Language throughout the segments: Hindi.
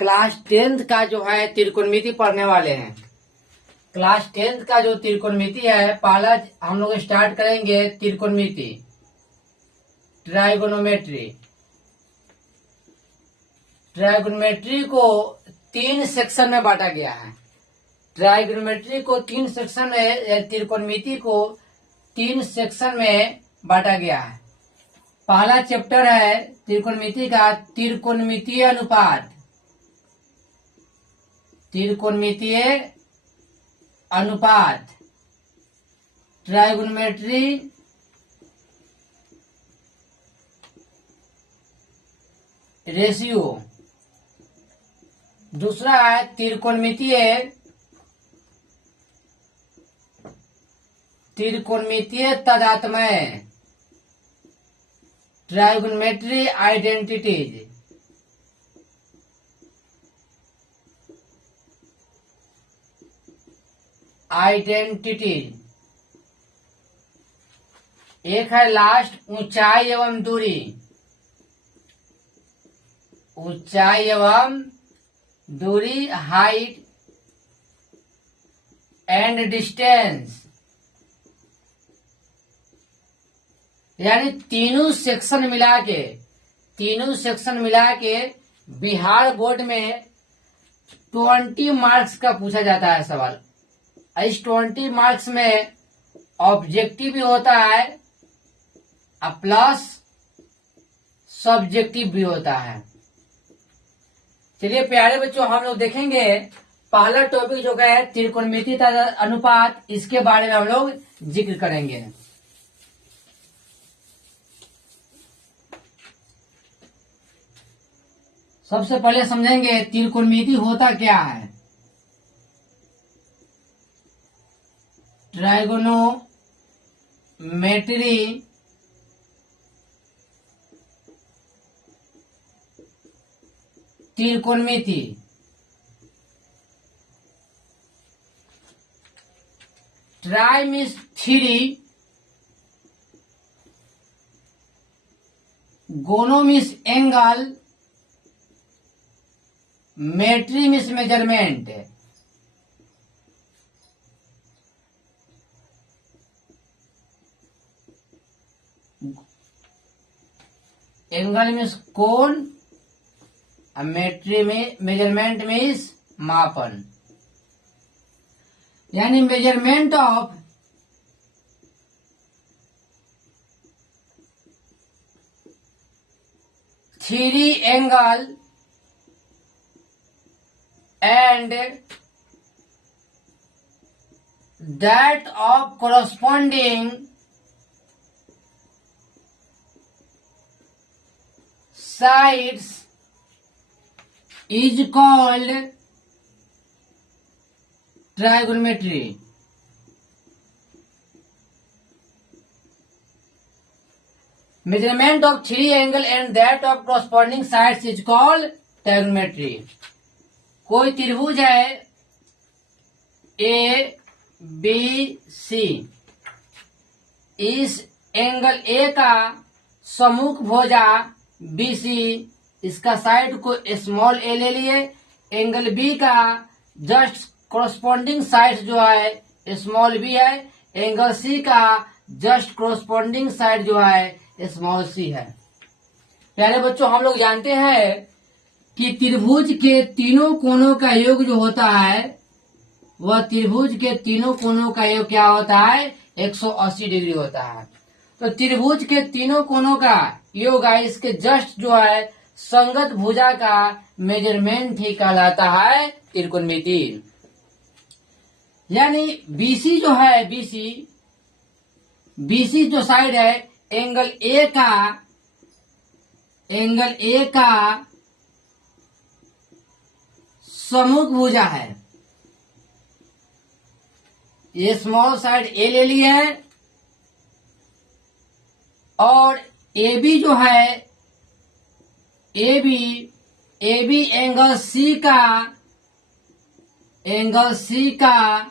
क्लास 10th का जो है त्रिकोणमिति पढ़ने वाले हैं। क्लास 10th का जो त्रिकोणमिति है, पहला हम लोग स्टार्ट करेंगे त्रिकोणमिति, ट्राइगोनोमेट्री। ट्राइगोनोमेट्री को 3 सेक्शन में बांटा गया है। ट्राइगोनोमेट्री को 3 सेक्शन में, त्रिकोणमिति को 3 सेक्शन में बांटा गया है। पहला चैप्टर है त्रिकोणमिति का त्रिकोणमितीय अनुपात। त्रिकोणमितीय अनुपात, ट्राइगोनोमेट्री रेशियो। दूसरा है त्रिकोणमितीय तादात्म्य, ट्राइगोनोमेट्री आइडेंटिटीज। एक है लास्ट ऊंचाई एवं दूरी। ऊंचाई एवं दूरी, हाइट एंड डिस्टेंस। यानी तीनों सेक्शन मिला के बिहार बोर्ड में 20 मार्क्स का पूछा जाता है सवाल। इस 20 मार्क्स में ऑब्जेक्टिव भी होता है प्लस सब्जेक्टिव भी होता है। चलिए प्यारे बच्चों, हम लोग देखेंगे पहला टॉपिक जो है त्रिकोणमिति अनुपात, इसके बारे में हम लोग जिक्र करेंगे। सबसे पहले समझेंगे त्रिकोणमिति होता क्या है। Trigonometry त्रिकोणमिति try means 3, gono means angle, metry means measurement. Angle means कोण, मेट्री में मेजरमेंट मीन्स मापन। यानी measurement of three angle and that of corresponding sides is called trigonometry. Measurement of three angle and that of corresponding sides is called trigonometry. कोई त्रिभुज है ए बी सी, इस एंगल ए का सम्मुख भुजा बी सी, इसका साइड को स्मॉल ए ले लिए। एंगल बी का जस्ट कोरस्पॉन्डिंग साइड जो है स्मॉल बी है। एंगल सी का जस्ट कोरस्पॉन्डिंग साइड जो है स्मॉल सी है। प्यारे बच्चों, हम लोग जानते हैं कि त्रिभुज के तीनों कोणों का योग जो होता है, वह त्रिभुज के तीनों कोणों का योग क्या होता है, 180 डिग्री होता है। तो त्रिभुज के तीनों कोणों का योग है, इसके जस्ट जो है संगत भुजा का मेजरमेंट ही कहलाता है त्रिकोणमिति। यानी बीसी जो है, बीसी जो साइड है, एंगल ए का सम्मुख भुजा है। ये स्मॉल साइड ए ले ली है और ए बी जो है, ए बी एंगल सी का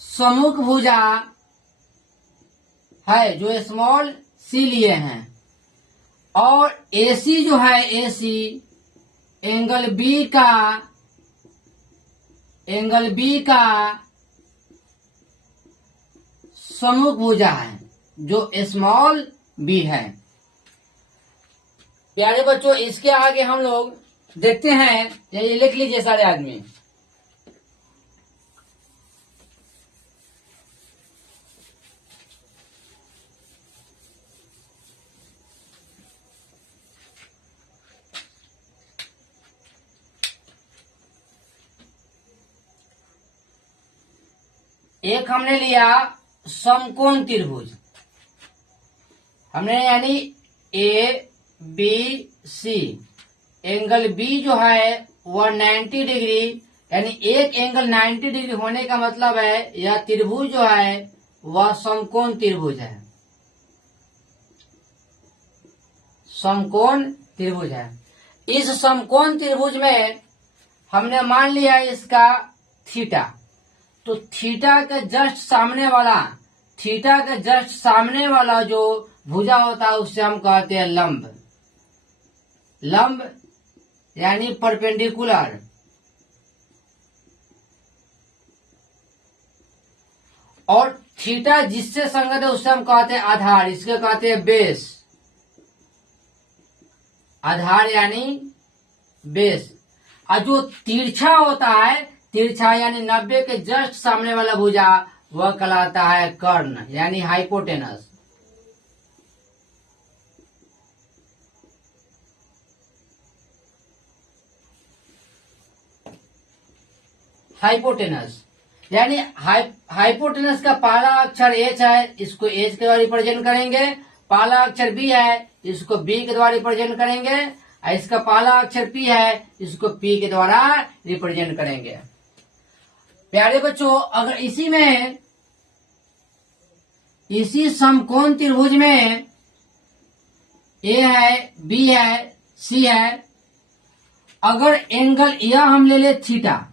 सम्मुख भुजा है जो स्मॉल सी लिए हैं। और AC जो है AC एंगल बी का सम्मुख भुजा है जो स्मॉल बी है। प्यारे बच्चों, इसके आगे हम लोग देखते हैं, ये लिख लीजिए सारे आदमी। एक हमने लिया समकोण त्रिभुज, हमने यानी ABC, एंगल बी जो है वह 90 डिग्री, यानी एक एंगल 90 डिग्री होने का मतलब है यह त्रिभुज जो है वह समकोण त्रिभुज है, समकोण त्रिभुज है। इस समकोण त्रिभुज में हमने मान लिया इसका थीटा, तो थीटा के जस्ट सामने वाला जो भुजा होता है उससे हम कहते हैं लंब यानी परपेंडिकुलर। और थीटा जिससे संगत है उससे हम कहते हैं आधार, इसके कहते हैं बेस, आधार यानी बेस। और जो तिरछा होता है, तिरछा यानी 90 के जस्ट सामने वाला भुजा, वह कहलाता है कर्ण यानी हाइपोटेनस। हाइपोटेनस यानी हाइपोटेनस का पहला अक्षर एच है, इसको एच के द्वारा रिप्रेजेंट करेंगे। पहला अक्षर बी है, इसको बी के द्वारा रिप्रेजेंट करेंगे। और इसका पहला अक्षर पी है, इसको पी के द्वारा रिप्रेजेंट करेंगे। प्यारे बच्चों, अगर इसी समकोण त्रिभुज में ए है, बी है, सी है, अगर एंगल यह हम ले ले थीटा,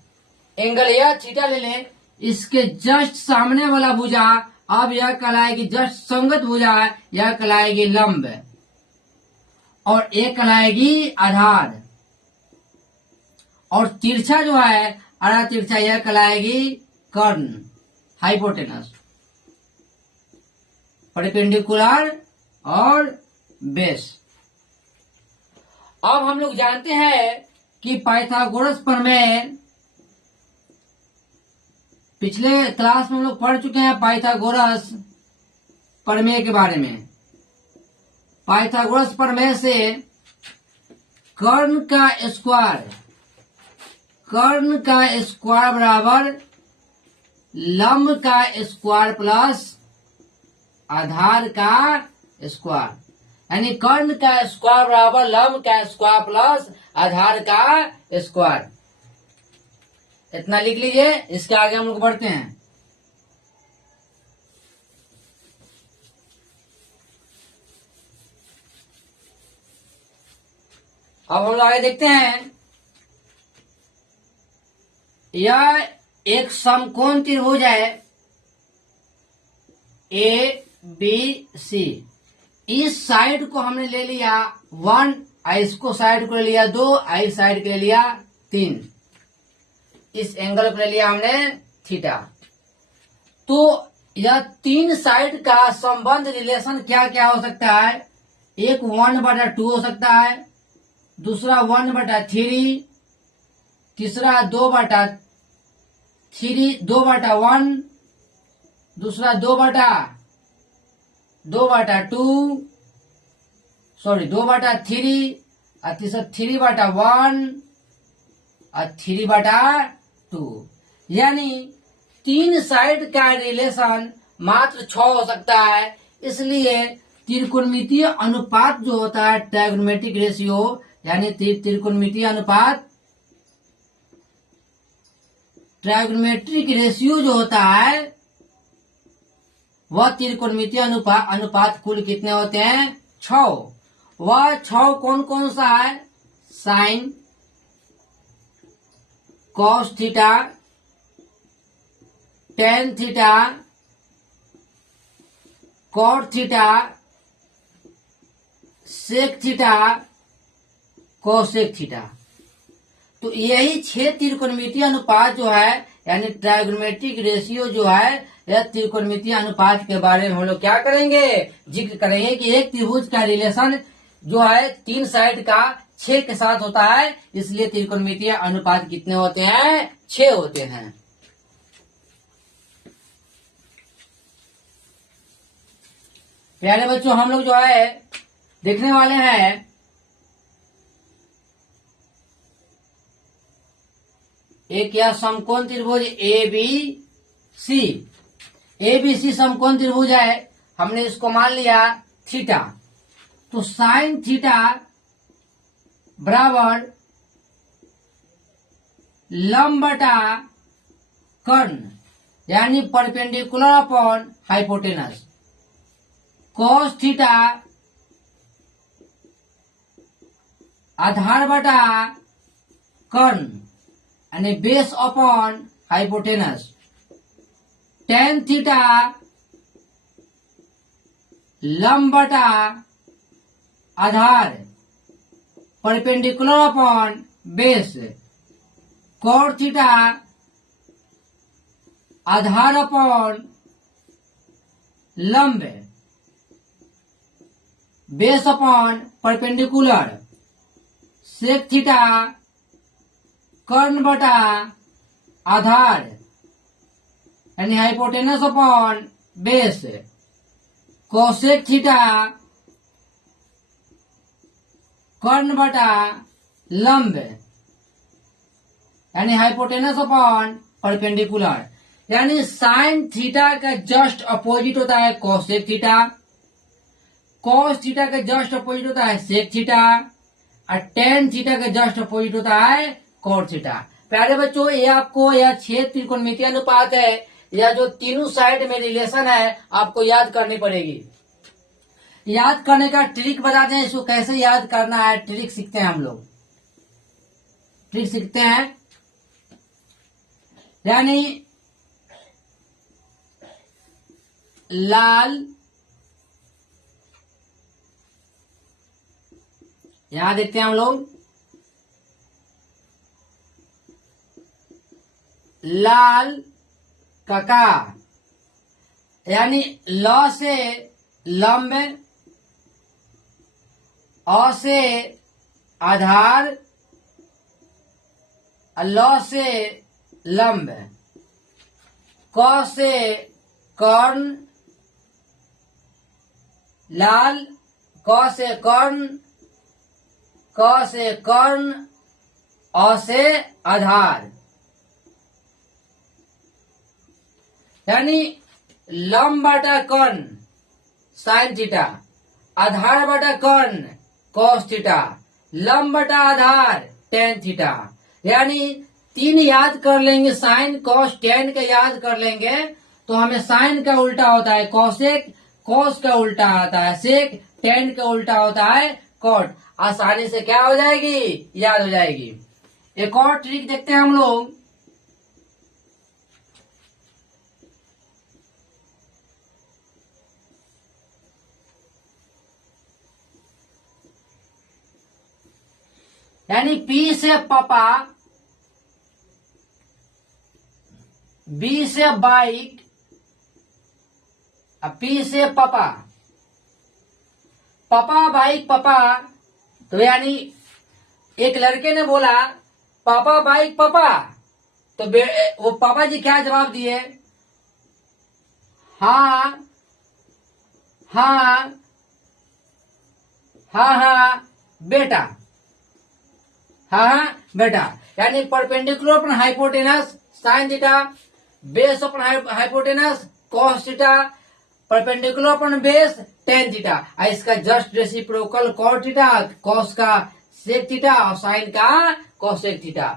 एंगल यह थीटा ले ले, इसके जस्ट सामने वाला भुजा अब यह कहलाएगी, जस्ट संगत भुजा है, यह कहलाएगी लंब और एक कहलाएगी आधार। और तिरछा जो है आधा तिरछा, यह कहलाएगी कर्ण हाइपोटेनस, परपेंडिकुलर और बेस। अब हम लोग जानते हैं कि पाइथागोरस प्रमेय, पिछले क्लास में हम लोग पढ़ चुके हैं पाइथागोरस प्रमेय के बारे में। पाइथागोरस प्रमेय से कर्ण का स्क्वायर बराबर लंब का स्क्वायर प्लस आधार का स्क्वायर, यानी कर्ण का स्क्वायर बराबर लंब का स्क्वायर प्लस आधार का स्क्वायर। इतना लिख लीजिए। इसके आगे हम लोग बढ़ते हैं। अब हम लोग आगे देखते हैं, यह एक समकोण त्रिभुज है ए बी सी। इस साइड को हमने ले लिया 1, इसको साइड को ले लिया 2, इस साइड को ले लिया 3, इस एंगल को ले लिया हमने थीटा। तो यह 3 साइड का संबंध रिलेशन क्या क्या हो सकता है? एक 1/2 हो सकता है, दूसरा 1/3, तीसरा 2/1, दूसरा 2/2, सॉरी 2/3, और तीसरा 3/1 और 3/2। यानी 3 साइड का रिलेशन मात्र 6 हो सकता है। इसलिए त्रिकोणमितीय अनुपात जो होता है, ट्रायगोनोमेट्रिक रेशियो, यानी त्रिकोणमितीय अनुपात, ट्रायगोनोमेट्रिक रेशियो जो होता है, वह त्रिकोणमितीय अनुपात कुल कितने होते हैं? 6। वह 6 कौन कौन सा है? Sine, cos theta, tan theta, cot theta, sec theta cosec theta. तो यही 6 त्रिकोणमितीय अनुपात जो है यानी ट्राइगोनोमेट्रिक रेशियो जो है यह त्रिकोणमितीय अनुपात के बारे में हम लोग क्या करेंगे, जिक्र करेंगे कि एक त्रिभुज का रिलेशन जो है 3 साइड का 6 के साथ होता है, इसलिए त्रिकोणमितीय अनुपात कितने होते हैं, 6 होते हैं। प्यारे बच्चों हम लोग जो है देखने वाले हैं एक यह समकोण त्रिभुज ए बी सी समकोण त्रिभुज है, हमने इसको मान लिया थीटा। तो साइन थीटा बराबर लंब बटा कर्ण यानी perpendicular upon hypotenuse. Cos theta आधार बटा कर्ण यानी base upon hypotenuse. Tan theta लंब बटा आधार perpendicular upon base. Cot theta आधार अपॉन लंब base upon perpendicular. Sec theta कर्ण बटा आधार यानी hypotenuse upon base. Cosec theta कर्ण बटा लंब यानी हाइपोटेनस अपॉन परपेंडिकुलर। यानी साइन थीटा का जस्ट अपोजिट होता है कोसेक थीटा, कॉस थीटा का जस्ट अपोजिट होता है सेक थीटा और टेन थीटा का जस्ट अपोजिट होता है कॉट थीटा। प्यारे बच्चों ये आपको यह 6 त्रिकोणमितीय अनुपात है, यह जो तीनों साइड में रिलेशन है आपको याद करनी पड़ेगी। याद करने का ट्रिक बताते हैं, इसको कैसे याद करना है, ट्रिक सीखते हैं हम लोग, ट्रिक सीखते हैं। यानी लाल यहां देखते हैं हम लोग लाल कका यानी ल से लंब, अ से आधार, ल से लंब, क से कर्ण लाल, क से कर्ण, क से कर्ण, अ से आधार। यानी लंब बटा कर्ण साइन थीटा, आधार बटा कर्ण कॉस थीटा, लंब बटा आधार टेन थीटा। यानी 3 याद कर लेंगे, साइन कॉस टेन का याद कर लेंगे तो हमें साइन का उल्टा होता है कॉसेक, कॉस का उल्टा आता है सेक, टेन का उल्टा होता है कॉट। आसानी से क्या हो जाएगी, याद हो जाएगी। एक और ट्रिक देखते हैं हम लोग। यानी P से पापा, B से बाइक, P से पापा, पापा बाइक पापा। तो यानी एक लड़के ने बोला पापा बाइक पापा, तो वो पापा जी क्या जवाब दिए, हाँ हाँ हाँ हाँ बेटा, हाँ हाँ बेटा। यानी perpendicular upon hypotenuse sine theta, base upon hypotenuse cos theta, perpendicular upon base tan theta. इसका just reciprocal cot theta, cos का सेक थीटा और साइन का कॉसेक थीटा।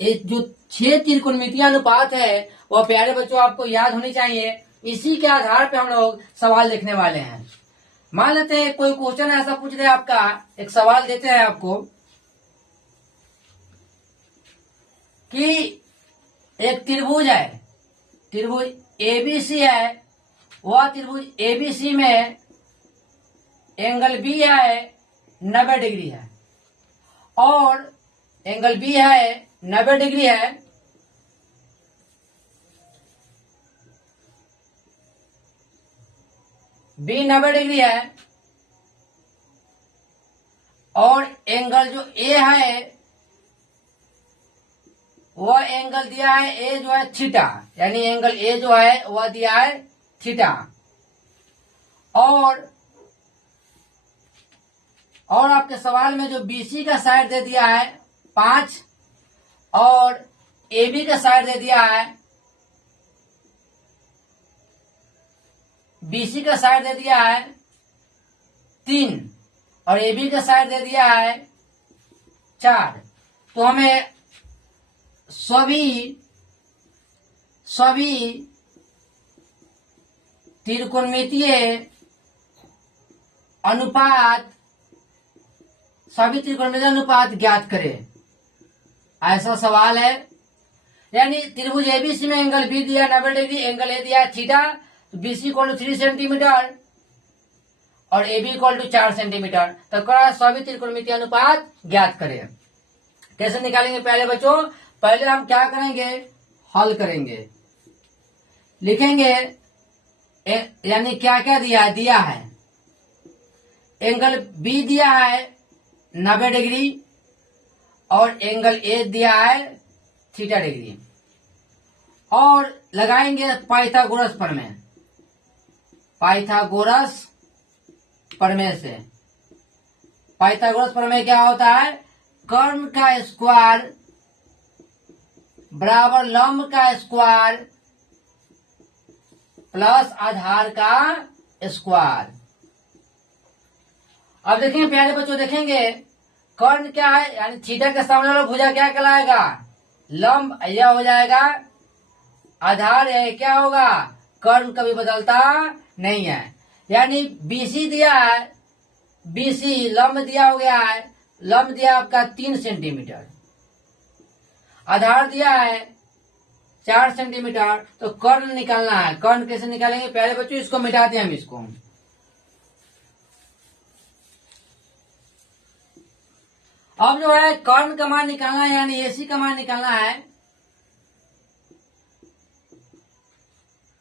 ये जो 6 त्रिकोणमितीय अनुपात है वह प्यारे बच्चों आपको याद होनी चाहिए। इसी के आधार पे हम लोग सवाल देखने वाले हैं। मान लेते हैं कोई क्वेश्चन ऐसा पूछ रहे आपका, एक सवाल देते हैं आपको कि एक त्रिभुज है, त्रिभुज एबीसी है, वह त्रिभुज एबीसी में एंगल बी है, 90 डिग्री है और एंगल बी है 90 डिग्री है, बी 90 डिग्री है और एंगल जो ए है वह एंगल दिया है ए जो है थीटा, यानी एंगल ए जो है वह दिया है थीटा। और आपके सवाल में जो बीसी का साइड दे दिया है 5 और एबी का साइड दे दिया है, बीसी का साइड दे दिया है 3 और एबी का साइड दे दिया है 4, तो हमें सभी त्रिकोणमितीय अनुपात ज्ञात करें, ऐसा सवाल है। यानी त्रिभुज एबीसी में एंगल बी दिया 90 डिग्री, एंगल ए दिया थीटा, तो बीसी इक्वल टू 3 सेंटीमीटर और एबी इक्वल टू 4 सेंटीमीटर। तो सभी त्रिकोणमितीय अनुपात ज्ञात करें। कैसे निकालेंगे पहले बच्चों? पहले हम क्या करेंगे, हल करेंगे, लिखेंगे यानी क्या क्या दिया है। एंगल बी दिया है 90 डिग्री और एंगल ए दिया है थीटा डिग्री, और लगाएंगे पाइथागोरस प्रमेय। पाइथागोरस प्रमेय से, पाइथागोरस प्रमेय क्या होता है? कर्ण का स्क्वायर बराबर लंब का स्क्वायर प्लस आधार का स्क्वायर। अब देखेंगे प्यारे बच्चों, देखेंगे कर्ण क्या है, यानी थीटा के सामने वाला भुजा क्या कहलाएगा? लंब। यह हो जाएगा आधार, है क्या होगा? कर्ण कभी बदलता नहीं है। यानी बीसी दिया है, बीसी लंब दिया हो गया है, लंब दिया आपका 3 सेंटीमीटर, आधार दिया है 4 सेंटीमीटर, तो कर्ण निकालना है। कर्ण कैसे निकालेंगे प्यारे बच्चों? इसको मिटाते हैं हम इसको। अब जो है कर्ण का मान निकालना है, यानी एसी का मान निकालना है।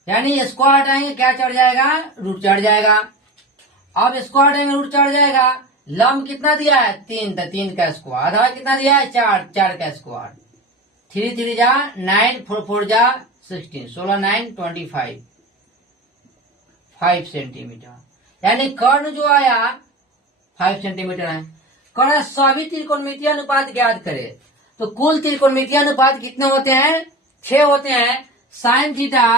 यानी स्क्वायर हटाएंगे क्या चढ़ जाएगा? रूट चढ़ जाएगा। अब स्क्वायर हटाएंगे रूट चढ़ जाएगा। लंब कितना दिया है? 3, तो 3 का स्क्वायर। आधार कितना दिया है? 4 का स्क्वायर। 3 3 जा 9, 4 4 जा 16, 16 9 25, 5 सेंटीमीटर। यानी कर्ण जो आया 5 सेंटीमीटर है। कर्ण सभी त्रिकोणमितीय अनुपात ज्ञात करे, तो कुल त्रिकोणमितीय अनुपात कितने होते हैं? 6 होते हैं। साइन थीटा,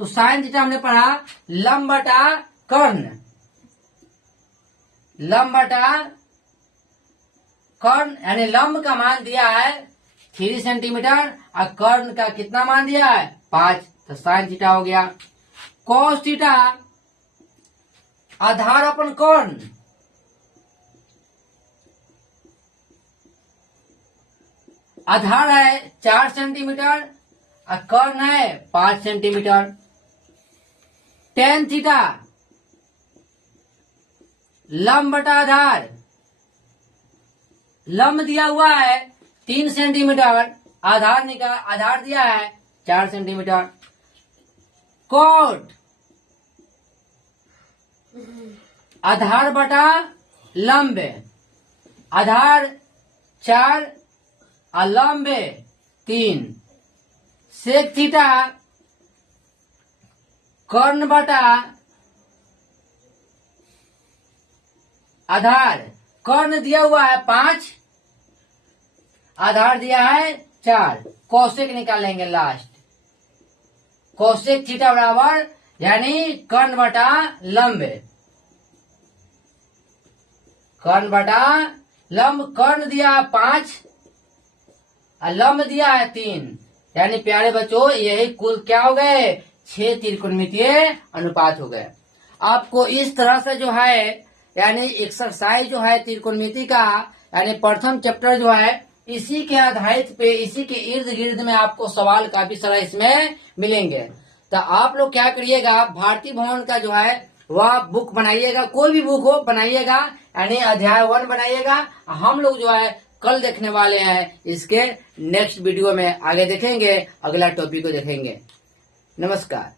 तो साइन थीटा हमने पढ़ा लंब बटा कर्ण, लंब बटा कर्ण, यानी लंब का मान दिया है 3 सेंटीमीटर और कर्ण का कितना मान दिया है? 5, तो साइन थीटा हो गया। कॉस थीटा आधार अपन कर्ण, आधार है 4 सेंटीमीटर और कर्ण है 5 सेंटीमीटर। टेन थीटा लंब बटा आधार, लंब दिया हुआ है 3 सेंटीमीटर, आधार दिया है 4 सेंटीमीटर। कोट आधार बटा लंब, आधार 4 और लंब 3। सेक थीटा कर्ण बटा आधार, कर्ण दिया हुआ है 5, आधार दिया है 4। कोसेक निकालेंगे लास्ट, कोसेक थीटा बराबर यानी कर्ण बटा लंब, कर्ण बटा लंब। कर्ण दिया 5 और लंब दिया है 3, यानी प्यारे बच्चों यही कुल क्या हो गए? 6 त्रिकोणमितीय अनुपात हो गए। आपको इस तरह से जो है यानी एक्सरसाइज जो है त्रिकोणमिति का, यानी प्रथम चैप्टर जो है इसी के आधारित पे, इसी के इर्द गिर्द में आपको सवाल काफी सारा इसमें मिलेंगे। तो आप लोग क्या करिएगा, भारतीय भवन का जो है वह बुक बनाइएगा, कोई भी बुक हो बनाइएगा, यानी अध्याय 1 बनाइएगा। हम लोग जो है कल देखने वाले हैं, इसके नेक्स्ट वीडियो में आगे देखेंगे, अगला टॉपिक को देखेंगे। नमस्कार।